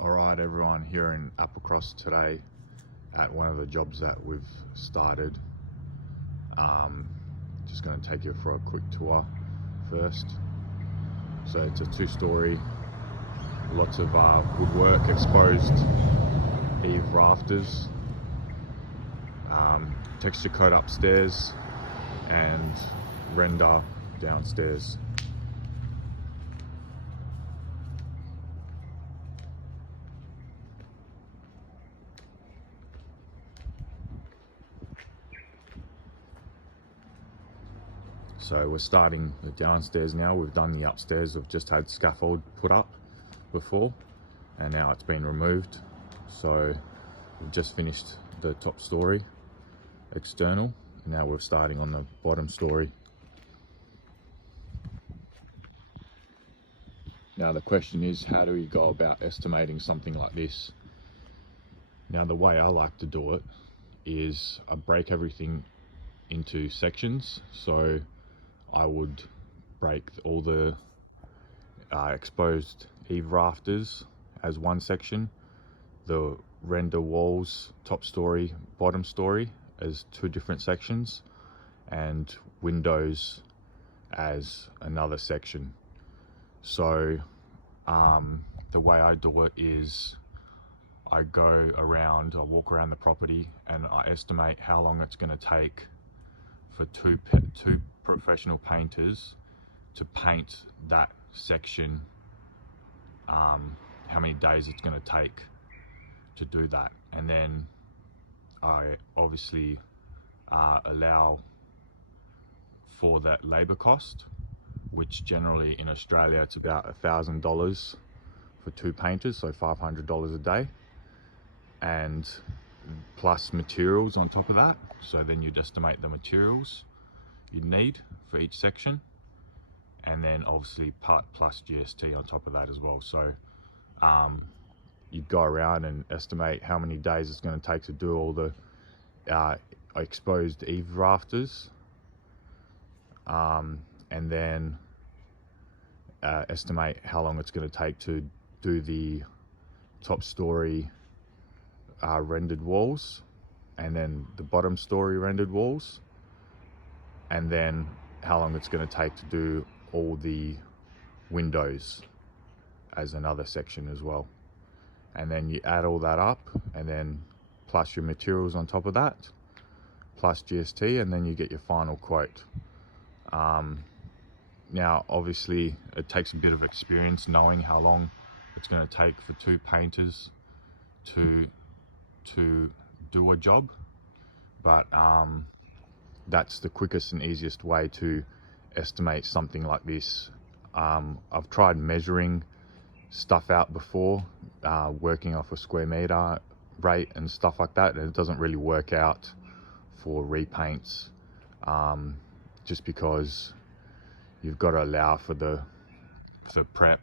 Alright everyone, here in Applecross today at one of the jobs that we've started. Just going to take you for a quick tour first. So it's a 2-story, lots of woodwork, exposed eave rafters, texture coat upstairs and render downstairs. So we're starting the downstairs now. We've done the upstairs. We've just had scaffold put up before and now it's been removed. So we've just finished the top story external. Now we're starting on the bottom story. Now the question is, how do we go about estimating something like this? Now the way I like to do it is I break everything into sections. So I would break all the exposed eave rafters as one section, the render walls, top story, bottom story, as 2 different sections, and windows as another section. So the way I do it is I go around, I walk around the property and I estimate how long it's going to take for two professional painters to paint that section, how many days it's going to take to do that. And then I obviously allow for that labor cost, which generally in Australia it's about $1,000 for 2 painters, so $500 a day, and plus materials on top of that. So then you'd estimate the materials you need for each section, and then obviously part plus GST on top of that as well. So you'd go around and estimate how many days it's going to take to do all the exposed eave rafters, and then estimate how long it's going to take to do the top story rendered walls, and then the bottom story rendered walls, and then how long it's going to take to do all the windows as another section as well. And then you add all that up, and then plus your materials on top of that, plus GST, and then you get your final quote. Now obviously it takes a bit of experience knowing how long it's going to take for 2 painters to do a job, but that's the quickest and easiest way to estimate something like this. I've tried measuring stuff out before, working off a square meter rate and stuff like that, and it doesn't really work out for repaints, just because you've got to allow for the prep,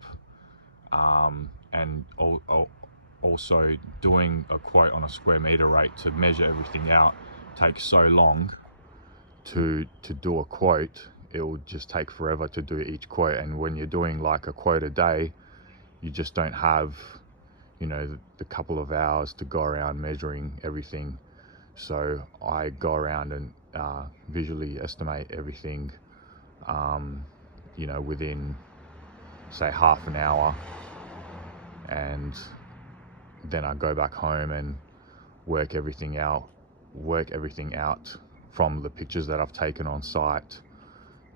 and also doing a quote on a square meter rate to measure everything out takes so long to do a quote. It will just take forever to do each quote, and when you're doing like a quote a day, you just don't have, you know, the couple of hours to go around measuring everything. So I go around and visually estimate everything, you know, within say half an hour, and then I go back home and work everything out from the pictures that I've taken on site,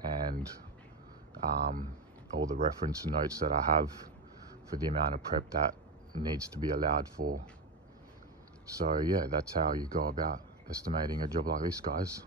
and all the reference notes that I have for the amount of prep that needs to be allowed for. So yeah, that's how you go about estimating a job like this, guys.